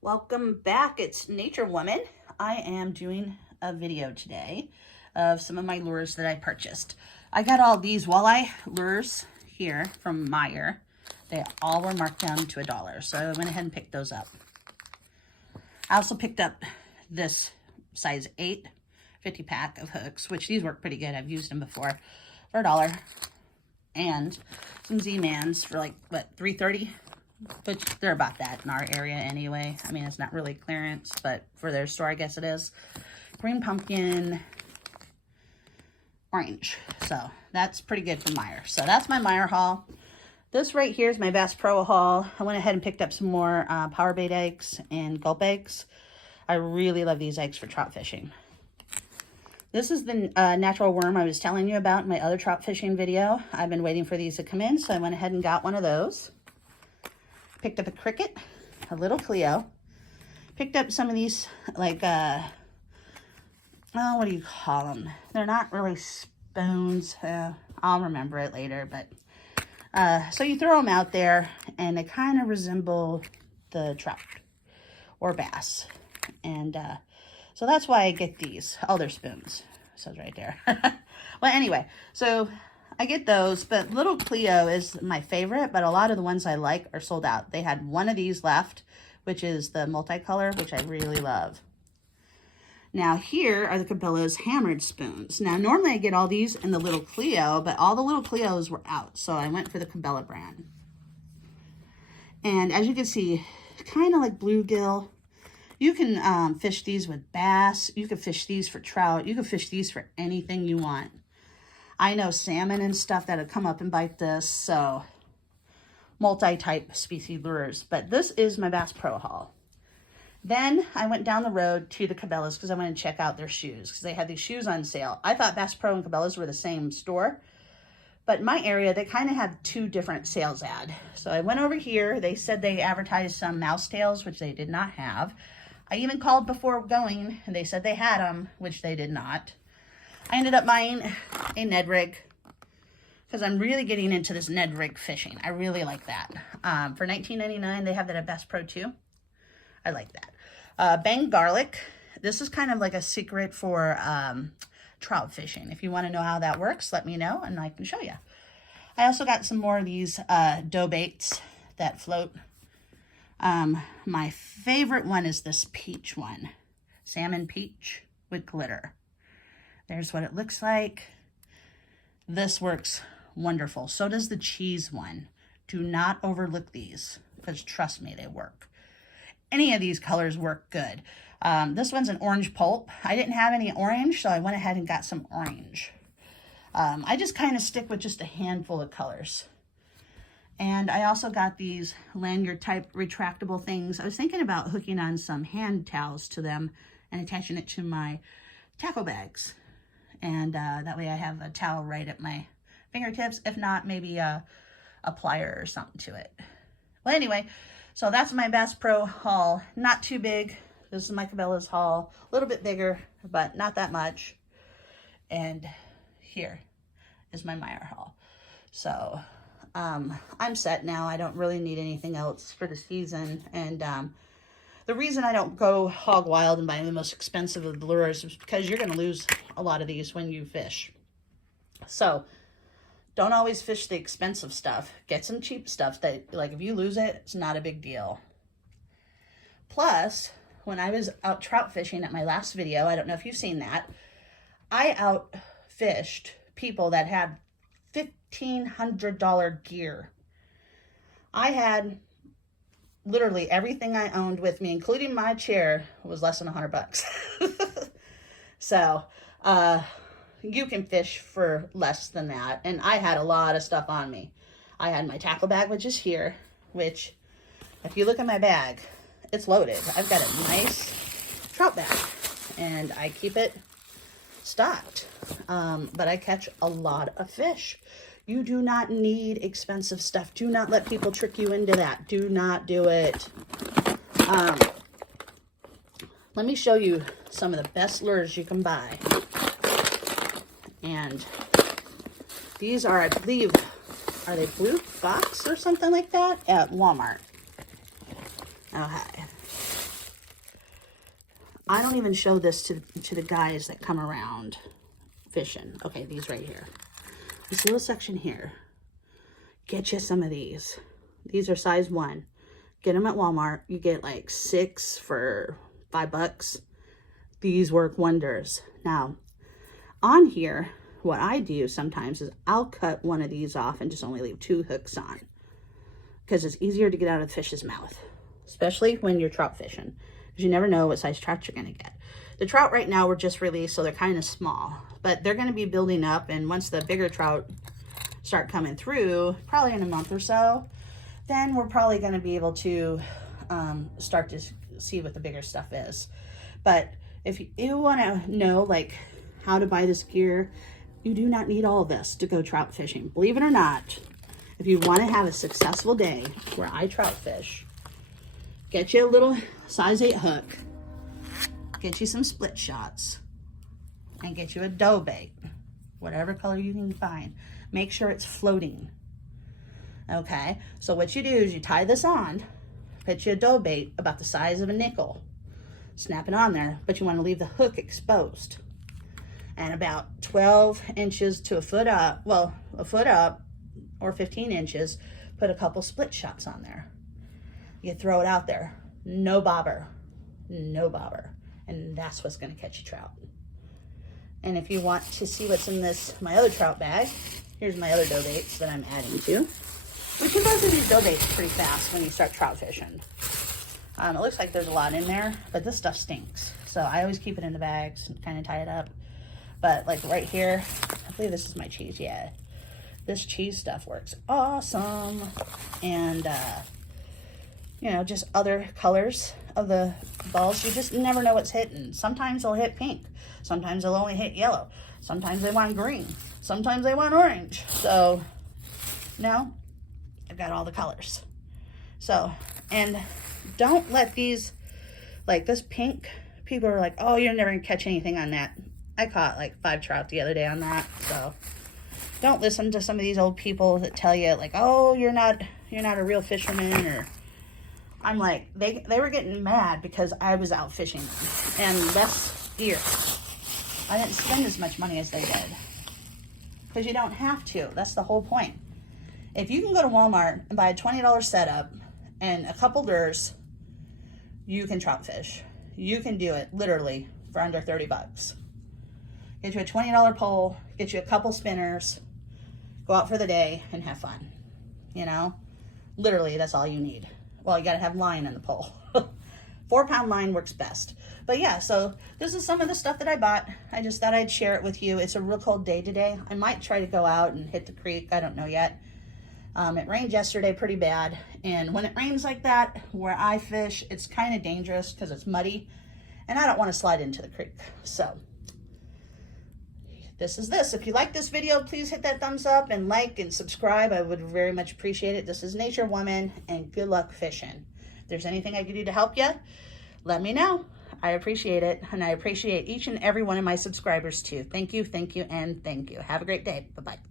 Welcome back. It's Nature Woman. I am doing a video today of some of my lures that I purchased. I got all these walleye lures here from Meijer. They all were marked down to $1, so I went ahead and picked those up. I also picked up this size 8 50 pack of hooks, which these work pretty good. I've used them before, for $1. And some Z-Mans for like, what, $3.30? Which they're about that in our area anyway. I mean, it's not really clearance, but for their store, I guess it is. Green pumpkin, orange. So that's pretty good from Meijer. So that's my Meijer haul. This right here is my Bass Pro haul. I went ahead and picked up some more power bait eggs and gulp eggs. I really love these eggs for trout fishing. This is the natural worm I was telling you about in my other trout fishing video. I've been waiting for these to come in, so I went ahead and got one of those. Picked up a cricket, a little Cleo. Picked up some of these, like, oh, what do you call them? They're not really spoons. I'll remember it later, but, so you throw them out there, and they kind of resemble the trout or bass. And, so that's why I get these. Oh, they're spoons. It says right there. Well, anyway, so I get those, but Little Cleo is my favorite, but a lot of the ones I like are sold out. They had one of these left, which is the multicolor, which I really love. Now here are the Cabela's hammered spoons. Now normally I get all these in the Little Cleo, but all the Little Cleos were out, so I went for the Cabela brand. And as you can see, kind of like bluegill. You can fish these with bass. You can fish these for trout. You can fish these for anything you want. I know salmon and stuff that'll come up and bite this, so multi-type species lures. But this is my Bass Pro haul. Then I went down the road to the Cabela's because I wanted to check out their shoes because they had these shoes on sale. I thought Bass Pro and Cabela's were the same store, but in my area, they kind of have two different sales ad. So I went over here. They said they advertised some mouse tails, which they did not have. I even called before going, and they said they had them, which they did not. I ended up buying a Ned rig because I'm really getting into this Ned rig fishing. I really like that. For $19.99, they have that at Bass Pro too. I like that. Bang Garlic. This is kind of like a secret for trout fishing. If you want to know how that works, let me know and I can show you. I also got some more of these dough baits that float. My favorite one is this peach one. Salmon peach with glitter. There's what it looks like. This works wonderful. So does the cheese one. Do not overlook these because trust me, they work. Any of these colors work good. This one's an orange pulp. I didn't have any orange, so I went ahead and got some orange. I just kind of stick with just a handful of colors. And I also got these lanyard type retractable things. I was thinking about hooking on some hand towels to them and attaching it to my tackle bags. And that way I have a towel right at my fingertips. If not, maybe a plier or something to it. Well, anyway, so that's my Bass Pro haul. Not too big. This is my Cabela's haul. A little bit bigger, but not that much. And here is my Meijer haul. So I'm set now. I don't really need anything else for the season. And the reason I don't go hog wild and buy the most expensive of the lures is because you're going to lose a lot of these when you fish. So don't always fish the expensive stuff. Get some cheap stuff that, like, if you lose it, it's not a big deal. Plus, when I was out trout fishing at my last video, I don't know if you've seen that, I outfished people that had $1,500 gear. I had literally everything I owned with me, including my chair, was less than $100. So, you can fish for less than that. And I had a lot of stuff on me. I had my tackle bag, which is here, which, if you look at my bag, it's loaded. I've got a nice trout bag, and I keep it stocked. But I catch a lot of fish. You do not need expensive stuff. Do not let people trick you into that. Do not do it. Let me show you some of the best lures you can buy. And these are, I believe, are they Blue Fox or something like that at Walmart? Okay. I don't even show this to the guys that come around fishing. Okay, these right here. This little section here. Get you some of these. These are size 1. Get them at Walmart. You get like 6 for $5. These work wonders. Now, on here, what I do sometimes is I'll cut one of these off and just only leave 2 hooks on, because it's easier to get out of the fish's mouth, especially when you're trout fishing, because you never know what size trout you're going to get. The trout right now were just released, so they're kind of small, but they're going to be building up, and once the bigger trout start coming through, probably in a month or so, then we're probably going to be able to start to see what the bigger stuff is. But if you want to know like how to buy this gear, you do not need all this to go trout fishing. Believe it or not, if you want to have a successful day where I trout fish, get you a little size 8 hook, get you some split shots, and get you a dough bait, whatever color you can find. Make sure it's floating. Okay, so what you do is you tie this on, put you a dough bait about the size of a nickel, snap it on there, but you want to leave the hook exposed. And about 12 inches to a foot up, well, a foot up or 15 inches, put a couple split shots on there. You throw it out there, no bobber, no bobber. And that's what's going to catch you trout. And if you want to see what's in my other trout bag, here's my other dough baits that I'm adding to. We can go through these dough baits pretty fast when you start trout fishing. It looks like there's a lot in there, but this stuff stinks. So I always keep it in the bags and kind of tie it up. But like right here, I believe this is my cheese. Yeah, this cheese stuff works awesome. And, you know, just other colors of the balls. You just never know what's hitting. Sometimes they'll hit pink. Sometimes they'll only hit yellow. Sometimes they want green. Sometimes they want orange. So, no, I've got all the colors. So, and don't let these, like this pink, people are like, oh, you're never gonna catch anything on that. I caught like 5 trout the other day on that. So don't listen to some of these old people that tell you like, oh, you're not a real fisherman. Or I'm like, they were getting mad because I was out fishing them and less gear. I didn't spend as much money as they did, because you don't have to. That's the whole point. If you can go to Walmart and buy a $20 setup and a couple lures, you can trout fish. You can do it literally for under 30 bucks. Get you a $20 pole, get you a couple spinners, go out for the day and have fun. You know, literally that's all you need. Well, you gotta have line in the pole. 4-pound line works best. But yeah, so this is some of the stuff that I bought. I just thought I'd share it with you. It's a real cold day today. I might try to go out and hit the creek. I don't know yet. It rained yesterday pretty bad. And when it rains like that, where I fish, it's kind of dangerous because it's muddy. And I don't want to slide into the creek. So this is this. If you like this video, please hit that thumbs up and like and subscribe. I would very much appreciate it. This is Nature Woman, and good luck fishing. If there's anything I can do to help you, let me know. I appreciate it, and I appreciate each and every one of my subscribers too. Thank you, and thank you. Have a great day. Bye-bye.